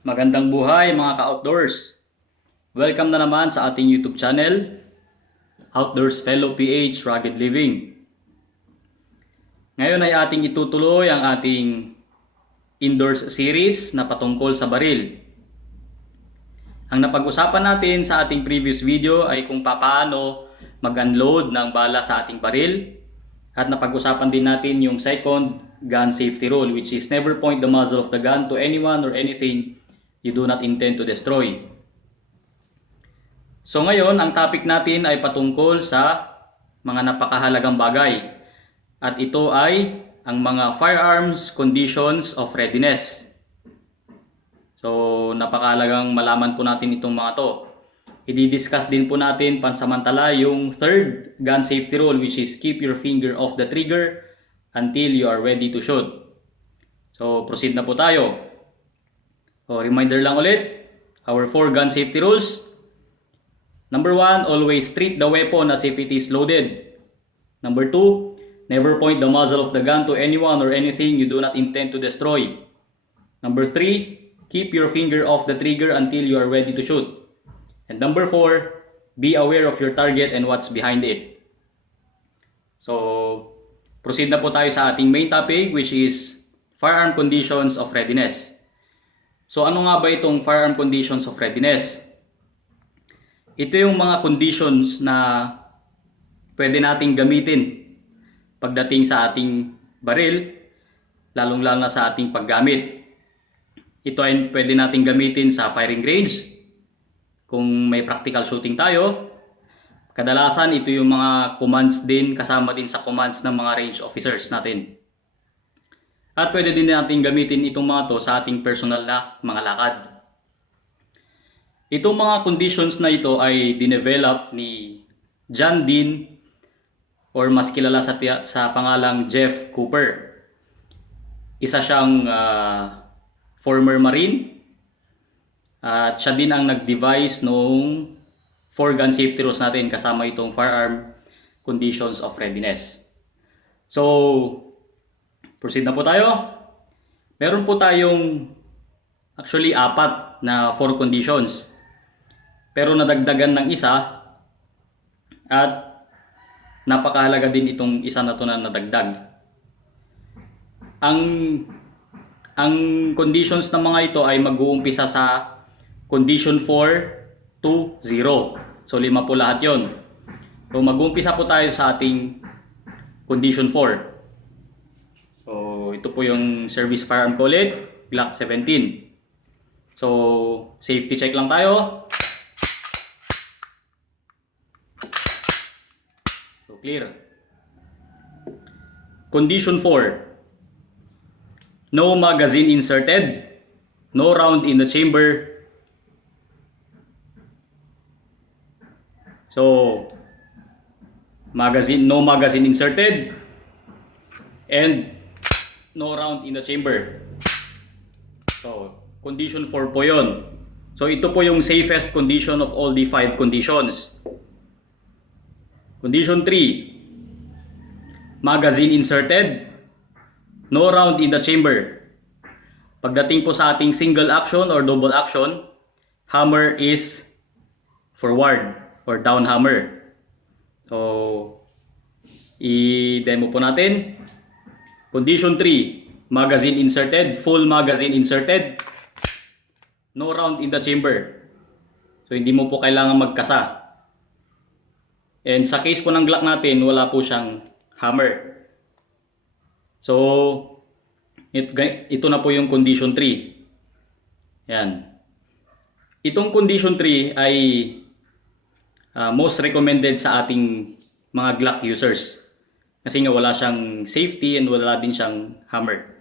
Magandang buhay mga ka-outdoors! Welcome na naman sa ating YouTube channel, Outdoors Fellow PH Rugged Living. Ngayon ay ating itutuloy ang ating indoors series na patungkol sa baril. Ang napag-usapan natin sa ating previous video ay kung paano mag-unload ng bala sa ating baril, at napag-usapan din natin yung second gun safety rule, which is never point the muzzle of the gun to anyone or anything you do not intend to destroy. So ngayon, ang topic natin ay patungkol sa mga napakahalagang bagay. At ito ay ang mga firearms conditions of readiness. So napakahalagang malaman po natin itong mga to. I-discuss din po natin pansamantala yung third gun safety rule, which is keep your finger off the trigger until you are ready to shoot. So proceed na po tayo. So, reminder lang ulit, our 4 gun safety rules. Number 1, always treat the weapon as if it is loaded. Number 2, never point the muzzle of the gun to anyone or anything you do not intend to destroy. Number 3, keep your finger off the trigger until you are ready to shoot. And number 4, be aware of your target and what's behind it. So, proceed na po tayo sa ating main topic, which is firearm conditions of readiness. So ano nga ba itong firearm conditions of readiness? Ito yung mga conditions na pwede nating gamitin pagdating sa ating baril, lalong-lalo na sa ating paggamit. Ito ay pwede nating gamitin sa firing range, kung may practical shooting tayo. Kadalasan ito yung mga commands din, kasama din sa commands ng mga range officers natin. At pwede din natin gamitin itong mga to sa ating personal na mga lakad. Itong mga conditions na ito ay dinevelop ni John Dean, or mas kilala sa pangalang Jeff Cooper. Isa siyang former Marine, at siya din ang nag-devise noong 4 gun safety rules natin, kasama itong firearm conditions of readiness. So proceed na po tayo. Meron po tayong actually 4 na 4 conditions. Pero nadagdagan ng isa, at napakahalaga din itong isa na to na nadagdag. Ang conditions ng mga ito ay mag-uumpisa sa condition 4 to 0. So 5 po lahat yon. So mag-uumpisa po tayo sa ating condition 4. So, ito po yung service firearm ko ulit, Glock 17. So, safety check lang tayo. So, clear. Condition 4. No magazine inserted. No round in the chamber. So, no magazine inserted. And no round in the chamber. So, condition 4 po yun. So, ito po yung safest condition of all the 5 conditions. Condition 3. Magazine inserted. No round in the chamber. Pagdating po sa ating single action or double action, hammer is forward or down hammer. So, i-demo po natin. Condition 3, magazine inserted, full magazine inserted, no round in the chamber. So hindi mo po kailangan magkasa. And sa case po ng Glock natin, wala po siyang hammer. So ito na po yung condition 3. Yan. Itong condition 3 ay most recommended sa ating mga Glock users. Kasi nga wala siyang safety and wala din siyang hammer.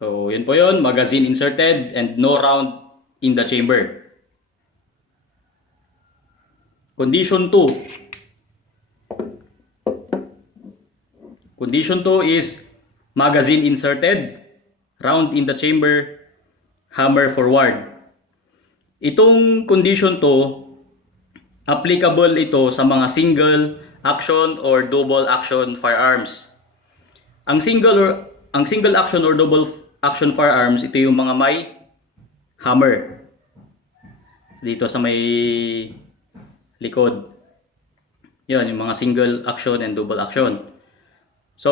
So yun po yun, magazine inserted and no round in the chamber. Condition 2. Condition 2 is magazine inserted, round in the chamber, hammer forward. Itong condition 2, applicable ito sa mga single action or double action firearms. Ang single action or double action firearms, ito yung mga may hammer. Dito sa may likod. Yun, yung mga single action and double action. So,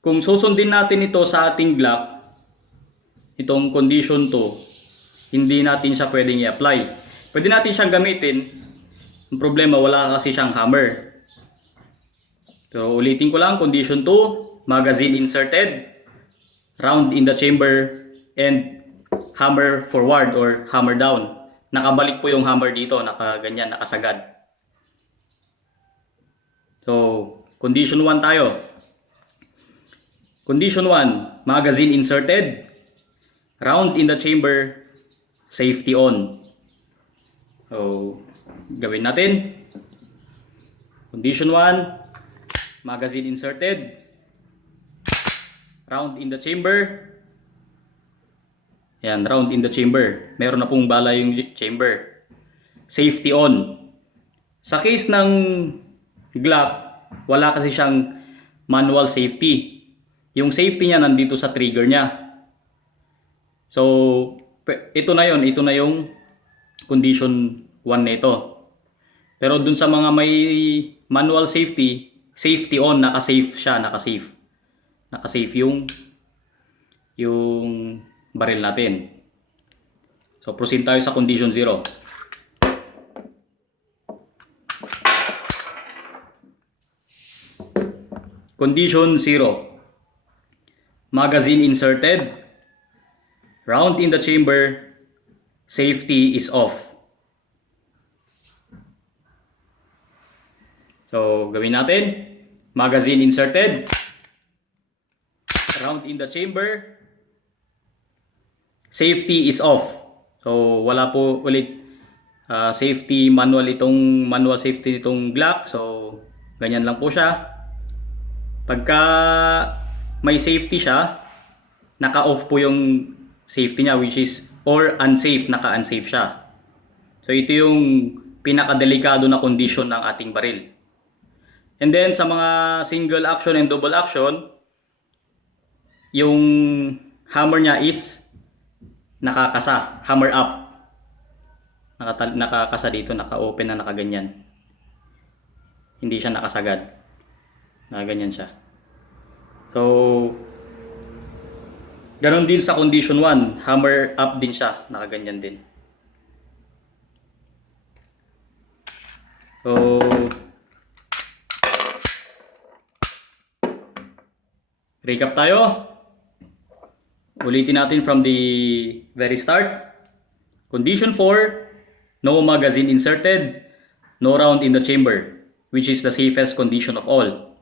kung susundin natin ito sa ating Glock, itong condition 2, hindi natin siya pwedeng i-apply. Pwede natin siyang gamitin. Ang problema, wala kasi siyang hammer. So, ulitin ko lang, condition 2, magazine inserted, round in the chamber, and hammer forward or hammer down. Nakabalik po yung hammer dito, nakaganyan, nakasagad. So, condition 1 tayo. Condition 1, magazine inserted, round in the chamber, safety on. So, gawin natin. Condition 1, magazine inserted, round in the chamber. Yan, round in the chamber. Meron na pong bala yung chamber. Safety on. Sa case ng Glock, wala kasi siyang manual safety. Yung safety niya nandito sa trigger niya. So, ito na yung condition 1 nito. Pero dun sa mga may manual safety, safety on, naka-safe siya, naka-safe. Naka-safe yung baril natin. So, proceed tayo sa condition 0. Condition 0. Magazine inserted, round in the chamber, safety is off. So, gawin natin. Magazine inserted, round in the chamber, safety is off. So, wala po ulit safety manual, itong manual safety nitong Glock. So, ganyan lang po siya. Pagka may safety siya, naka-off po yung safety niya, which is, or unsafe, naka-unsafe siya. So, ito yung pinakadelikado na condition ng ating baril. And then, sa mga single action and double action, yung hammer niya is nakakasa, hammer up. Nakakasa dito, naka-open na nakaganyan. Hindi siya nakasagad. Nakaganyan siya. So, ganon din sa condition 1, hammer up din siya, nakaganyan din. So, recap tayo. Ulitin natin from the very start. Condition 4, no magazine inserted, no round in the chamber, which is the safest condition of all.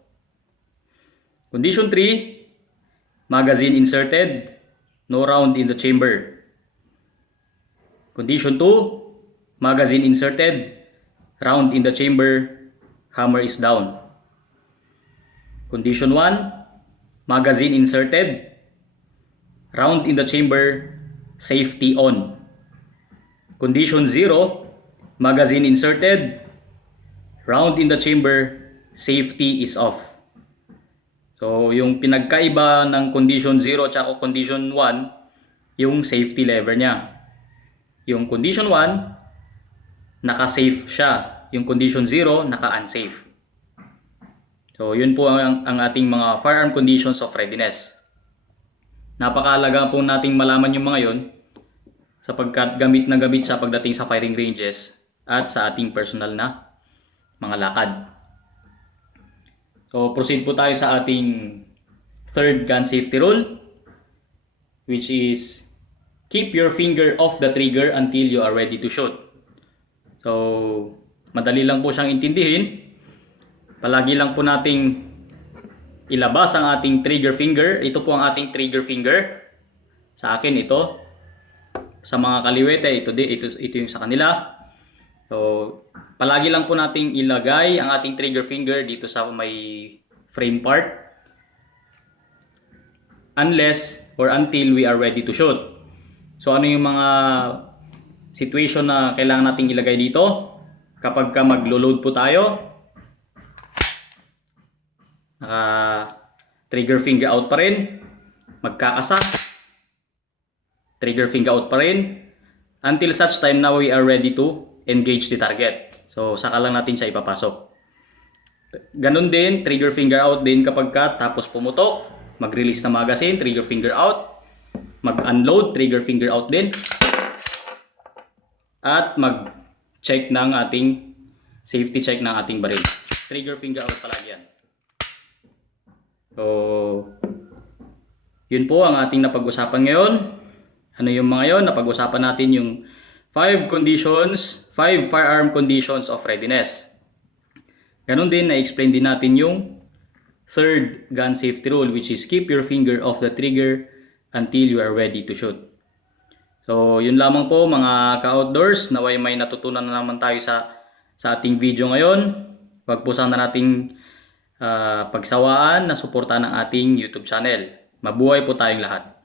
Condition 3, magazine inserted, no round in the chamber. Condition 2, magazine inserted, round in the chamber, hammer is down. Condition 1, magazine inserted, round in the chamber, safety on. Condition 0, magazine inserted, round in the chamber, safety is off. So, yung pinagkaiba ng condition 0 at condition 1, yung safety level niya. Yung condition 1, naka-safe siya. Yung condition 0, naka-unsafe. So, yun po ang ating mga firearm conditions of readiness. Napakahalaga po nating malaman yung mga yon sapagkat gamit na gamit sa pagdating sa firing ranges at sa ating personal na mga lakad. So, proceed po tayo sa ating third gun safety rule, which is keep your finger off the trigger until you are ready to shoot. So, madali lang po siyang intindihin. Palagi lang po nating ilabas ang ating trigger finger. Ito po ang ating trigger finger. Sa akin ito. Sa mga kaliwete, ito yung sa kanila. So, palagi lang po nating ilagay ang ating trigger finger dito sa may frame part. Unless or until we are ready to shoot. So, ano yung mga situation na kailangan nating ilagay dito? Kapag ka maglo-load po tayo, naka trigger finger out pa rin, magkakasa, trigger finger out pa rin until such time na we are ready to engage the target. So saka lang natin siya ipapasok. Ganun din, trigger finger out din kapag tapos pumutok, mag-release na magazine, trigger finger out, mag-unload, trigger finger out din, at mag-check ng ating safety check ng ating baril. Trigger finger out palagi yan. So, yun po ang ating napag-usapan ngayon. Ano yung mga yun? Napag-usapan natin yung 5 firearm conditions of readiness. Ganon din, na-explain din natin yung third gun safety rule, which is keep your finger off the trigger until you are ready to shoot. So, yun lamang po mga ka-outdoors. Naway may natutunan na naman tayo sa ating video ngayon. Huwag po sana nating pagsawaan na suportahan ang ating YouTube channel. Mabuhay po tayong lahat.